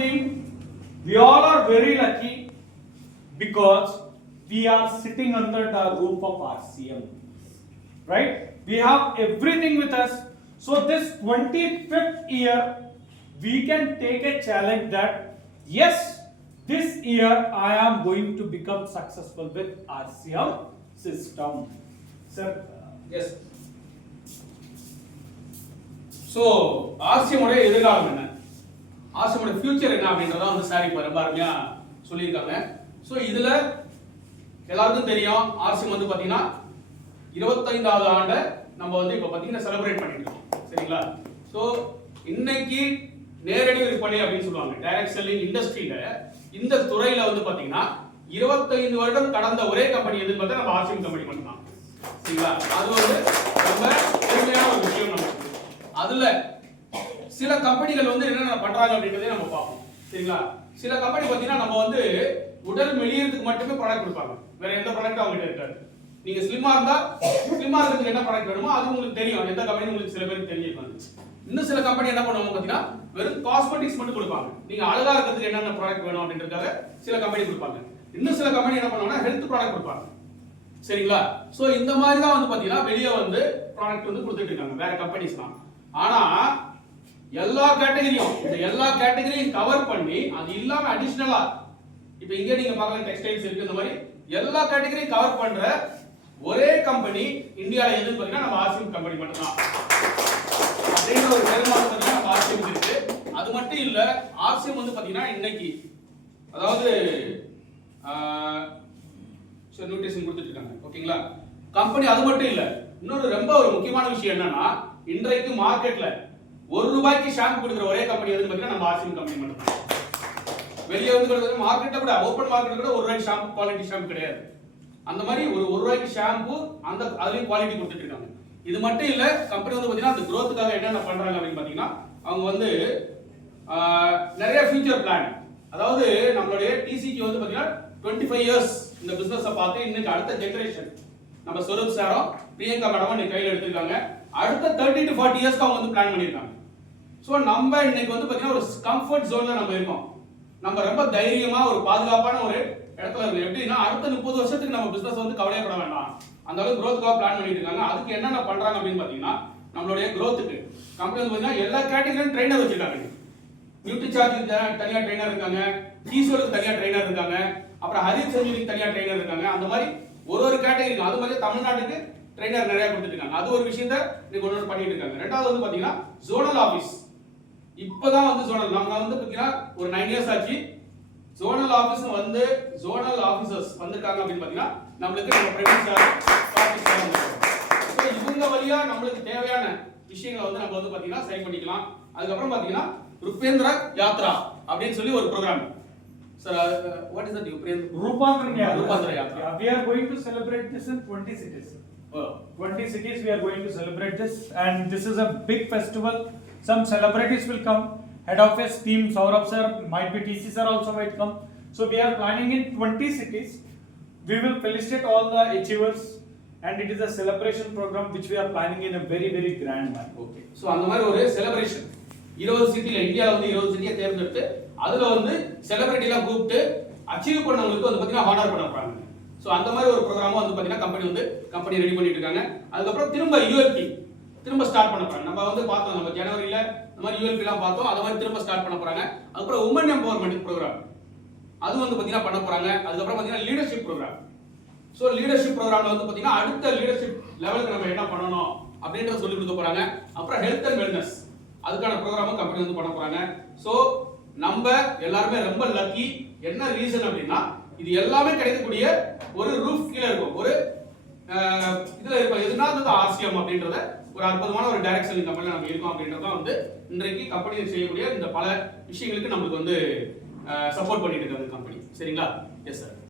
thing, we all are very lucky because we are sitting under the roof of RCM, right? We have everything with us. So this 25th year, we can take a challenge that yes, this year I am going to become successful with RCM system. Sir, yes. So RCM உடைய எதிர்காலம் என்ன, RCM உடைய future என்ன அப்படின்றத வந்து sir இப்ப ரொம்ப அருமையா சொல்லியிருக்காங்க. ஸோ இதுல எல்லாருக்கும் தெரியும் RCM வந்து பாத்தீங்கன்னா 25வது ஆண்டை நம்ம வந்து இப்ப பாத்தீங்கன்னா செலிப்ரேட் பண்ணிட்டு இருக்கோம், சரிங்களா? ஸோ இன்னைக்கு நேரடி விற்பனை அப்படின்னு சொல்லுவாங்க, டைரக்ட் செல்லிங் இண்டஸ்ட்ரியில இந்த துறையில வந்து பாத்தீங்கன்னா 25 வருடம் கடந்த ஒரே கம்பெனி எதுன்னு பார்த்தா நம்ம RCM கம்பெனி மட்டும்தான், சரிங்களா? அது வந்து ரொம்ப பெருமையான ஒரு விஷயம் நமக்கு. அதுல சில கம்பெனிகள் வந்து என்னென்ன பண்றாங்க அப்படின்றதை நம்ம பார்ப்போம், சரிங்களா? சில கம்பெனி பாத்தீங்கன்னா நம்ம வந்து உடல் மெலியறதுக்கு மட்டுமே ப்ராடக்ட் கொடுப்பாங்க, வேற எந்த ப்ராடக்ட் அவங்க கிட்ட இருக்காது. நீங்க ஸ்லிம்மா இருந்தா ஸ்லிம்மா இருக்கிறதுக்கு என்ன ப்ராடக்ட் வேணுமோ அது உங்களுக்கு தெரியும், எந்த கம்பெனி உங்களுக்கு சில பேருக்கு தெரிஞ்சிருக்காங்க. இன்னும் சில கம்பெனி என்ன பண்ணுவாங்க பாத்தீங்கன்னா வெறும் காஸ்மெட்டிக்ஸ் மட்டும் கொடுப்பாங்க, நீங்க அழகா இருக்கிறதுக்கு என்னென்ன ப்ராடக்ட் வேணும் அப்படின்றதுக்காக சில கம்பெனி கொடுப்பாங்க. இன்னும் சில கம்பெனி என்ன பண்ணுவாங்கன்னா ஹெல்த் ப்ராடக்ட் கொடுப்பாங்க, சரிங்களா? சோ இந்த மாதிரி தான் வந்து பாத்தீங்கன்னா வெளியே வந்து ப்ராடக்ட் வந்து கொடுத்துட்டு இருக்காங்க வேற கம்பெனிஸ் தான். ஆனா எல்லா கேட்டகரியும் இந்த எல்லா கேட்டகரியும் கவர் பண்ணி அது இல்லாம அடிஷனலா இப்போ இங்க நீங்க பார்க்கலாம் டெக்ஸ்டைல்ஸ் இருக்கு, இந்த மாதிரி எல்லா கேட்டகரியும் கவர் பண்ற ஒரே கம்பெனி இந்தியால எதுன்னு பாத்தீங்கன்னா நம்ம RCM கம்பெனி மட்டும் தான் அப்படின்ற ஒரு பெருமை பாத்தீங்கன்னா நம்ம RCM இருக்கு. அது மட்டும் இல்ல, RCM வந்து பாத்தீங்கன்னா இன்னைக்கு அதாவது நியூட்ரிஷன் கொடுத்துட்டு இருக்காங்க, ஓகேங்களா? கம்பெனி அது மட்டும் இல்ல, இன்னொரு ரொம்ப ஒரு முக்கியமான விஷயம் என்னன்னா இன்றைக்கு மார்க்கெட்ல ₹1 ஷாம்பு கொடுக்குற ஒரே கம்பெனி எதுன்னு பாத்தீங்கன்னா நம்ம RCM கம்பெனி மட்டும் தான். வெளியே வந்து கொடுக்குற மார்க்கெட்ல கூட ஓபன் மார்க்கெட்ல கூட ₹1 ஷாம்பு குவாலிட்டி ஷாம்பு கிடையாது. அந்த மாதிரி ஒரு ₹1 ஷாம்பு அந்த அதுலயும் குவாலிட்டி கொடுத்துட்டு இருக்காங்க. இது மட்டும் இல்ல, கம்பெனி வந்து பாத்தீங்கன்னா அந்த growthக்காக என்னென்ன பண்றாங்க அப்படின்னு பாத்தீங்கன்னா அவங்க வந்து நிறைய ஃபியூச்சர் பிளான், அதாவது நம்மளுடைய டிசிக்கு வந்து பாத்தீங்கன்னா 25 இயர்ஸ் இந்த பிசினஸை பார்த்து இன்னைக்கு அடுத்த ஜெனரேஷன் நம்ம ஸ்வரூப் சாரும் பிரியங்கா மேடமும் இன்னைக்கு கையில் எடுத்திருக்காங்க. அடுத்த 30 to 40 இயர்ஸ்க்கு அவங்க வந்து பிளான் பண்ணியிருக்காங்க. ஸோ நம்ம இன்னைக்கு வந்து பாத்தீங்கன்னா ஒரு கம்ஃபர்ட் ஜோன்ல நம்ம இருக்கோம், நம்ம ரொம்ப தைரியமா ஒரு பாதுகாப்பான ஒரு இடத்துல இருக்கு. எப்படின்னா அடுத்த 30 வருஷத்துக்கு நம்ம பிசினஸ் வந்து கவலைப்பட வேண்டாம், அந்த அளவுக்கு growthக்காக பிளான் பண்ணிட்டு இருக்காங்க. அதுக்கு என்னென்ன பண்றாங்க அப்படின்னு பாத்தீங்கன்னா நம்மளுடைய growthக்கு கம்பெனி வந்து பாத்தீங்கன்னா எல்லா கேட்டகரியிலும் ட்ரெயினர் வச்சிருக்காங்க. நியூட்ரி சார்ஜுக்கு தனியா ட்ரெயினர் இருக்காங்க, கீசோலுக்கு தனியா ட்ரெயினர் இருக்காங்க, அப்புறம் ஹரித் செஞ்சுரிக்கு தனியா ட்ரெயினர் இருக்காங்க. அந்த மாதிரி ஒரு கேட்டகரி இருக்கு. அது மாதிரி தமிழ்நாட்டுக்கு ட்ரெயினர் நிறைய கொடுத்துட்டு இருக்காங்க. அது ஒரு விஷயத்தை இன்னைக்கு ஒன்று பண்ணிட்டு இருக்காங்க. ரெண்டாவது வந்து பாத்தீங்கன்னா ஜோனல் ஆபீஸ், இப்பதான் வந்து ஜோனல் நம்ம வந்து பாத்தீங்கன்னா ஒரு 9 இயர்ஸ் ஆச்சு ஜோனல் ஆபீஸ் வந்து ஜோனல் ஆபீசர்ஸ் வந்திருக்காங்க அப்படின்னு பாத்தீங்கன்னா நம்மளுக்கு நம்ம பிரவீன் சார் கார்த்திக் சார் வந்து இவங்க வழியா நம்மளுக்கு தேவையான விஷயங்களை வந்து நம்ம வந்து பாத்தீங்கன்னா சரி பண்ணிக்கலாம். அதுக்கப்புறம் பாத்தீங்கன்னா ருபேந்திர யாத்ரா அப்படின்னு சொல்லி ஒரு program. Sir, what is that Rupandra Yatra? We are going to celebrate this in 20 cities. Oh. 20 cities we are going to celebrate this, and this is a big festival. Some celebrities will come. Head office team Saurabh sir, might be TC sir also might come. So we are planning in 20 cities. We will felicitate all the achievers, and it is a celebration program which we are planning in a very very grand manner. Okay. So அந்த மாதிரி ஒரு celebration 20 சிட்டில இந்தியால வந்து 20 சிட்டியை தேர்ந்தெடுத்து அதுல வந்து செலிபிரிட்டி எல்லாம் கூப்பிட்டு அச்சீவ் பண்ணவங்களுக்கு வந்து பாத்தீங்கன்னா ஹானர் பண்ண போறாங்க. சோ அந்த மாதிரி ஒரு ப்ரோகிராம் வந்து பாத்தீங்கன்னா கம்பெனி ரெடி பண்ணிட்டு இருக்காங்க. அதுக்கப்புறம் திரும்ப ULP திரும்ப ஸ்டார்ட் பண்ண போறாங்க. நம்ம வந்து பார்த்தோம், நம்ம ஜனவரியில இந்த மாதிரி ULP எல்லாம் பார்த்தோம், அது மாதிரி திரும்ப ஸ்டார்ட் பண்ண போறாங்க. அதுக்கப்புறம் உமன் எம்பவர்மென்ட் ப்ரோகிராம் அது வந்து பாத்தீங்கன்னா பண்ண போறாங்க. அதுக்கப்புறம் பாத்தீங்கன்னா லீடர்ஷிப் ப்ரோகிராம். சோ லீடர்ஷிப் ப்ரோகிராம்ல வந்து பாத்தீங்கன்னா அடுத்த லீடர்ஷிப் லெவலுக்கு நம்ம என்ன பண்ணணும் அப்படின்றத சொல்லி கொடுக்க போறாங்க. அப்புறம் ஹெல்த் அண்ட் வெல்னஸ் அதுக்கான ப்ரோகிராமும் கம்பெனி வந்து பண்ண போறாங்க. சோ நம்ம எல்லாருமே ரொம்ப லக்கி. என்ன ரீசன் அப்படின்னா இது எல்லாமே கிடைக்கக்கூடிய ஒரு ரூஃப் கீழ இருக்கும், ஒரு இதுல இருக்கும். எதுனா அது RCM அப்படின்றத ஒரு அற்புதமான ஒரு டைரக்ட் செல்லிங் கம்பெனில நம்ம இருக்கோம் அப்படின்றத வந்து இன்றைக்கு கம்பெனி செய்யக்கூடிய இந்த பல விஷயங்களுக்கு நமக்கு வந்து சப்போர்ட் பண்ணிட்டு இருக்காங்க கம்பெனி, சரிங்களா? Yes sir.